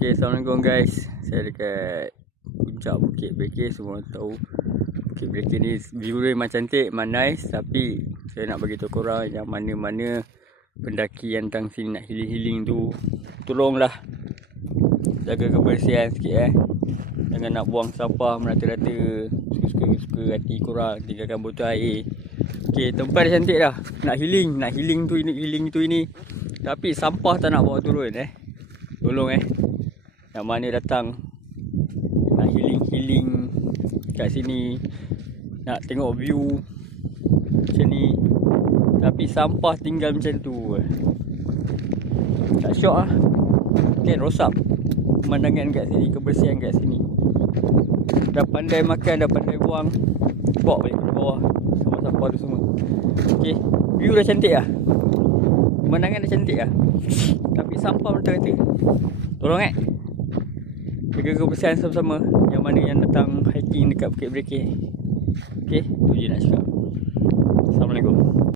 Okay, Assalamualaikum guys. Saya dekat puncak Bukit Brekir. Semua tahu Bukit Brekir ni view dia memang cantik, memang nice. Tapi saya nak bagi tahu korang yang mana-mana pendaki yang datang sini nak healing-healing tu. Tolonglah jaga kebersihan sikit eh. Jangan nak buang sampah merata-rata. Suka-suka hati korang. Tinggalkan botol air. Okay, tempat dia cantik dah. Nak healing, nak healing tu ini, healing tu ini. Tapi sampah tak nak bawa turun eh. Tolong eh. Yang mana datang nak healing-healing kat sini. Nak tengok view macam ni. Tapi sampah tinggal macam tu. Tak syok lah. Kan rosak pemandangan kat sini, kebersihan kat sini. Dah pandai makan, dah pandai buang. Bawa balik ke bawah. Sampah-sampah tu semua. Okay. View dah cantik lah. Pemandangan dah cantik lah. Tapi sampah merata-rata. Tolong eh. Jaga kebersihan sama-sama. Yang mana yang datang hiking dekat Bukit Brekir. Okay. Tu je nak cakap.